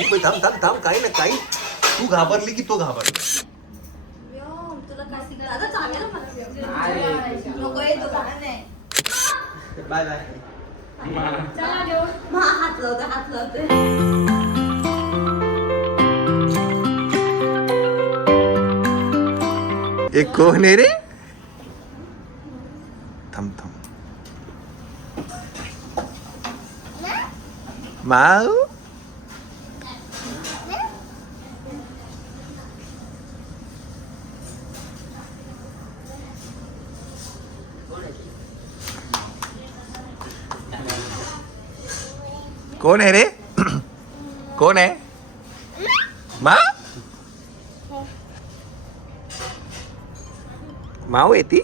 थांब थांब थांब, काही ना काही. तू घाबरली की तो घाबरला. Bye bye. हात लावते. एक कोण आहे रे? थांब थांब. माऊ कोण आहे रे? कोण आहे? माऊ येती?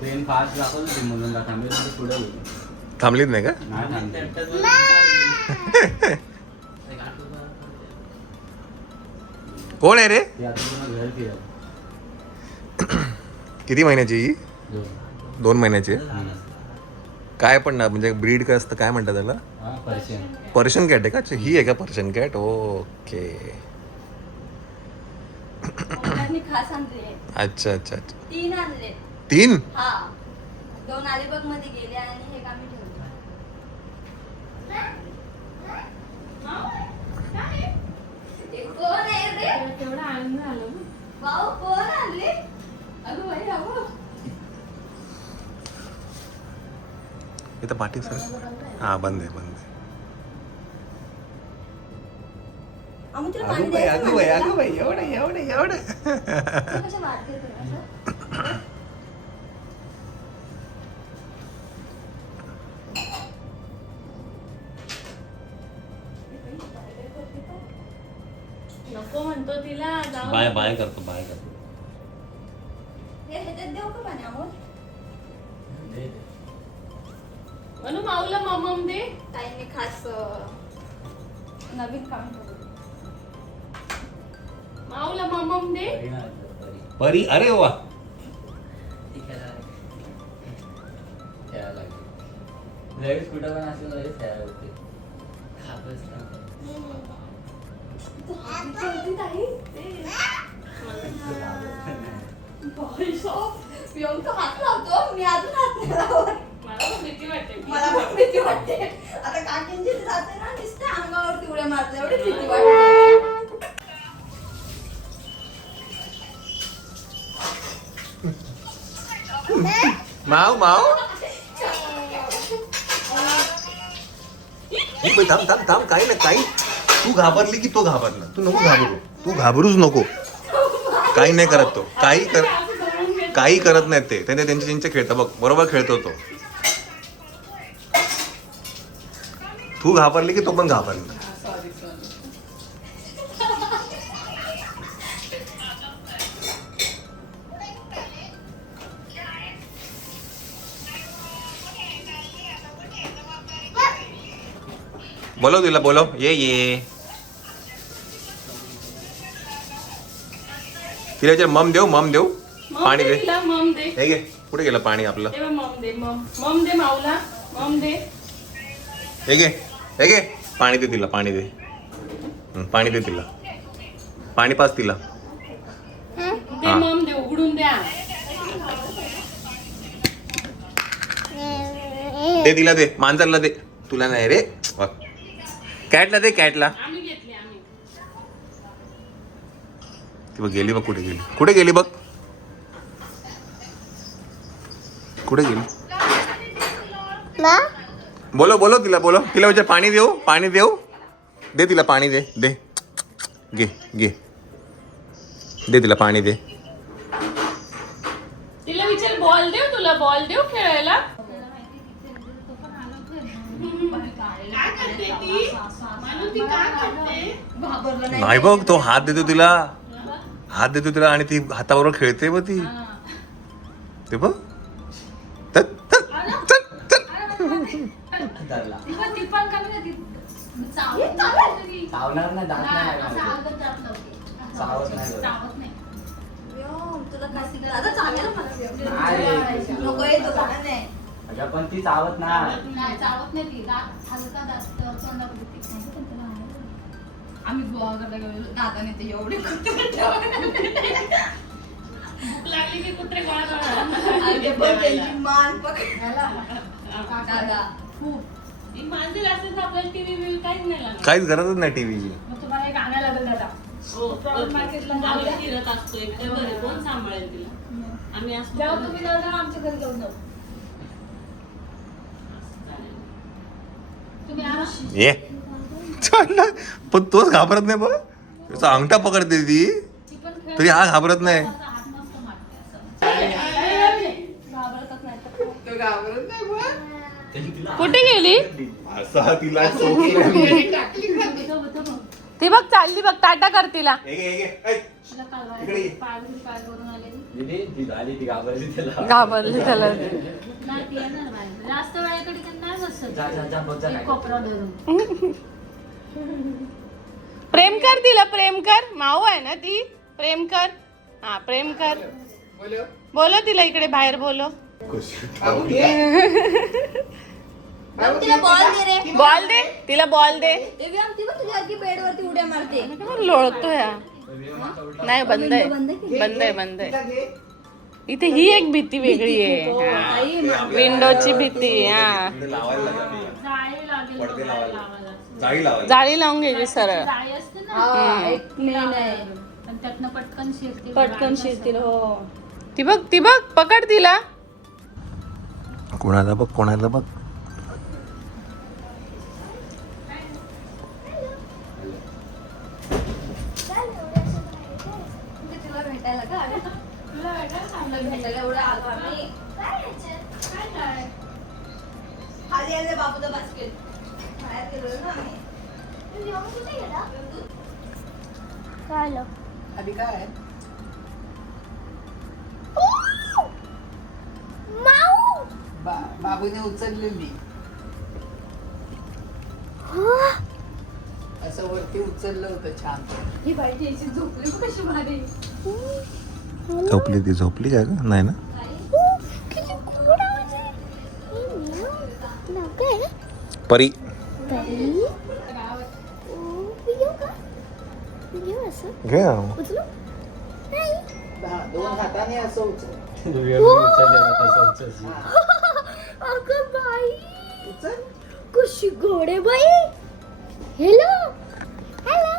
ट्रेन फास्ट दाखवत होती म्हणून थांबली पुढे थांबलीच नाही का? कोण आहे रे? किती महिन्याची ही? 2 महिन्याची. काय पण ना, म्हणजे ब्रीड काय असतं, काय म्हणतात त्याला? पर्शियन कॅट आहे का? अच्छा, ही आहे का पर्शियन कॅट? ओके. अच्छा अच्छा अच्छा. 3 आणले. 3? हा, 2 अलिबाग मध्ये गेले आणि हे आम्ही ठेवले. कोण आहे रे? तेवढा आनंद झाला ना. भाऊ कोण आणले? अगं बाई अगो. इथं पाठी सर. हा, बंद आहे बंद आहे. आम्ही तुला पाणी द्यायचं अगं बाई एवढं. कशा वाटते तुला असं? नको म्हणतो तिला. जाऊ बाय करतो. हे ह्याच्यात देऊ का पाणी अमोल? म्हणू माऊला मम्मम दे. ताईने खास नवीन काम करू. माऊला मम्मम दे. परी, अरे वा. कुठं पण असं चलती ताई प्रियंका हात लावतो, मी अजून हात नाही लावत. मला पण भीती वाटते. मला पण भीती वाटते. आता काकींची जाते ना, नुसते अंगावरती उड्या मारते, एवढी भीती वाटते. माऊ थांब थांब थांब, काही ना काही. तू घाबरली की तो घाबरला. तू नको घाबरू. तू घाबरूच नको. काही नाही करत तो. काही करत नाही ते. त्यांचे खेळतात बघ. बरोबर खेळतो तो. तू घाबरली की तो पण घाबरला. बोलो तिला, बोलो. ये तिला विचार, मम देऊ पाणी दे. मम दे. हे घे. कुठे गेलं पाणी आपलं? मम दे. मम दे माऊला. मम दे. हे घे पाणी दे तिला. पाणी दे. पाणी दे तिला. पाणी पाच तिला. दे मम दे. उघडून द्या. दे तिला, दे मांजरला दे. तुला नाही रे. कॅटला दे. कॅटला. आम्ही घेतली. ती बघ गेली. बघ कुठे गेली बघ. कुठे गेली? बोलो तिला, बोलो तिला विचार, पाणी देऊ. दे तिला पाणी दे. घे दे तिला पाणी दे. तिला विचार, बॉल देऊ तुला. बॉल देऊ खेळायला. काय करते ती? माणूस ती काय करते? घाबरलं नाही बघ तो हात देतो तिला आणि ती हाताबरोबर खेळते बघ ती ते बघ चल, चल, चल, चल. धरला. ती पण कमी होती. चावणार नाही, दात नाही लागणार. चावत नाही बरं. चावत नाही. तुला काय आता चालेल मला नाही. नको येतो का नाही अगं पण ती चावत नाही. नाही, चावत नाही ती. दात हलका दात तोंडात होती. नाही का पण त्याला आहे. आम्ही गोवाकडे गेलो दादाने ते एवढे कुत्रे ठेवले. भूक लागली की कुत्रे गोळा करतात. आणि ते बघ त्यांची मान पकडायला दादा खूप. ही मांजर असेल तर आपल्याला टीव्ही बिव्ही काहीच नाही लागणार. काहीच गरजच नाही टीव्हीची मग तुम्हाला एक आणायला लागेल दादा. हो, मार्केटला आम्ही फिरत असतो इकडे बरे कोण सांभाळेल तिला आम्ही असतो जेव्हा तुम्ही जाऊ तेव्हा आमच्या घरी घेऊन जाऊ. तुम्ही आणा. ये चालला पण तोच घाबरत नाही बघ त्याचा अंगठा पकडते ती ती पण खेळ- तरी हा घाबरत नाही असा हात मस्त मारते असं. घाबरतच नाही कुठे गेली असा तिला ती बघ चालली बघ टाटा कर तिला तिला पाय करून आलेली. दीदी, ती झाली, ती घाबरली त्याला. घाबरली त्याला नाही, ती येणार बाहेर. जास्त वेळेकडे त्यांना नाही बसत. जा, जा, जा, बघ जा एक काय. कोपरा धरून. प्रेम कर तिला प्रेम कर माऊ आहे ना ती प्रेम कर हा प्रेम कर बोलो तिला इकडे बाहेर बोलो तिला बॉल दे रे बॉल दे तिला बॉल दे ती बघ तुझ्यासारखी बेडवरती उड्या मारते लोळतो या नाही बंद आहे बंद आहे इथे ही एक भीती वेगळी आहे हा. विंडोची भीती हा जाळी लागेल लावायला. जाळी लावून घ्यायची सरळ जाळी असते ना. हा, एक मेन आहे पण त्यातनं पटकन शिरते. पटकन शिरतील हो ती बघ पकड तिला कोणाला बघ तुला भेटायला का भेटायला एवढं आलो आम्ही खाली आले बाबूचं बास्केट बाहेर गेलो ना आम्ही आधी काय बाबूने उचललेली असं वरती उचललं होतं छान ही बाई त्याची झोपली बघ कशी भारी. झोपली काय का नाही ना परी घे दोन हाताने असं उचल उचल कशी गोडे बाई हॅलो हॅलो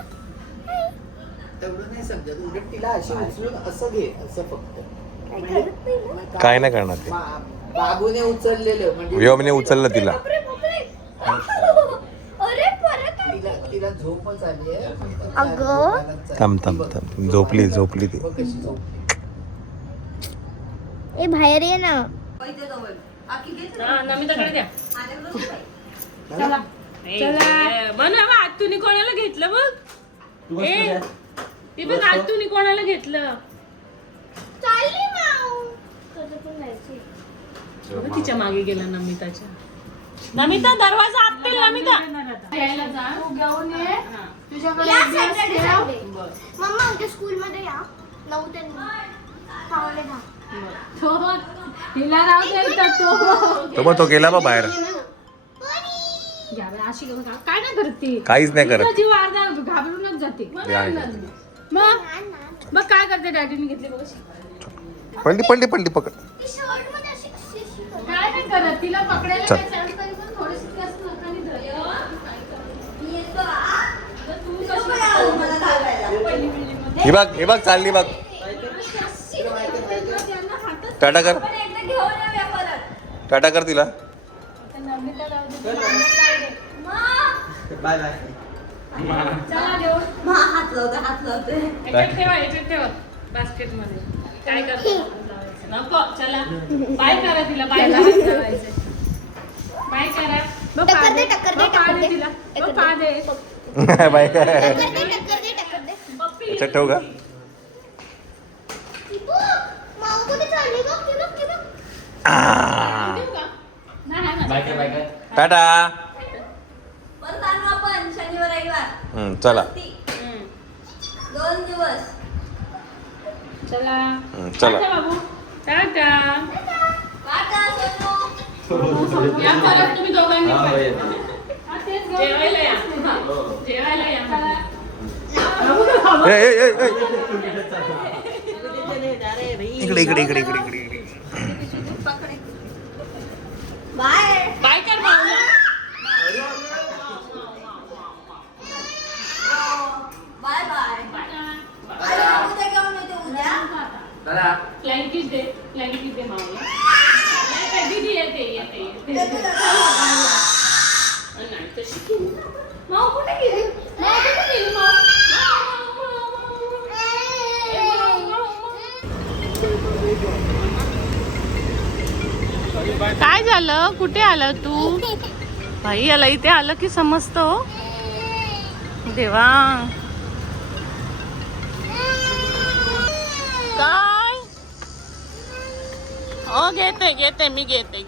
तेवढं नाही समजत उलट तिला अशी उचलून असं घे असं फक्त काय नाही करणार ते बाबूने उचललेलं म्हणजे व्योमने उचललं तिला अरे परत तिला झोपच आली आहे अगं. थांब झोपली ती बघ कशी झोपली. ए बाहेर ये ना पैसे जवळ आखी घे नमिताकडे द्या माझ्याकडे नको बाई. चला बनवा आतून कोणाला घेतलं बघ तू बस ए, तुझ्या. ती बघ आतून कोणाला घेतलं चालली माऊ कधी पण जायची बघ, तिच्या मागे गेला नमिताच्या नमिता दरवाजा आपटेल नमिता घ्यायला जा. तू घेऊन ये. तुझ्याकडे या एक दिवस सॅटर्डे ठेव. संडे मम्मा आमच्या स्कूल मध्ये या 9 ते 9:10 तो हिला राहू दे इथं तो. तो गेला बा बाहेर घ्या बरं, अशी गं बघा. काय नाही करत ती. काहीच नाही करत तिचा जीव अर्धा घाबरूनच जाते. ते आहे. मग काय करते डॅडीने घेतली बघ अशी. पडली पकड ती शर्ट मध्ये अशी अशी काय नाही करत तिला पकडायला चल. काय चान्स तरी पण थोडीशी जास्त नखाने धरलं. मी येतो हा. तू नको कशी यावं मला घालवायला. हे बघ चालली बघ त्यांना हातच टाटा कर पण एकदा घेऊन येऊया परत. टाटा कर तिला नमिता राहू दे. Bye bye. चला देऊ. मा हात लावते याच्यात ठेवा बास्केट मध्ये काय करतो नको चला बाय करा तिला बाय बाय करा बघ टक्कर पा दे, दे. टक्कर दे, बघ पा टक्कर दे दे. तिला. बघ टक्कर पा दे. दे. बाय काय टक्कर दे याच्यात ठेवू का माऊ कुठे चालली गं? ती बघ, ती बघ. आ. बाय काय टाटा परत आणू आपण शनिवार रविवार चला ती 2 दिवस. चला चला टाटा बाबू टाटा टाटा सोनू. या परत तुम्ही दोघांनी हा, पण. होय. हा, तेच गं. जेवायला या जेवायला या ए, ए, ए, ए. इकडे इकडे इकडे इकडे इकडे इकडे बाय बाय कर माऊला बाय बाय. अरे उद्या घेऊन येते उद्या. फ्लाइंग किस दे माऊला नाही काय दीदी येते नाही तशी केली ना. माऊ कुठे गेली माऊ कुठे गेली माऊ काय झालं कुठे आलं तू भाई याला इथे आलं की समजत हो देवा काय घेते मी घेते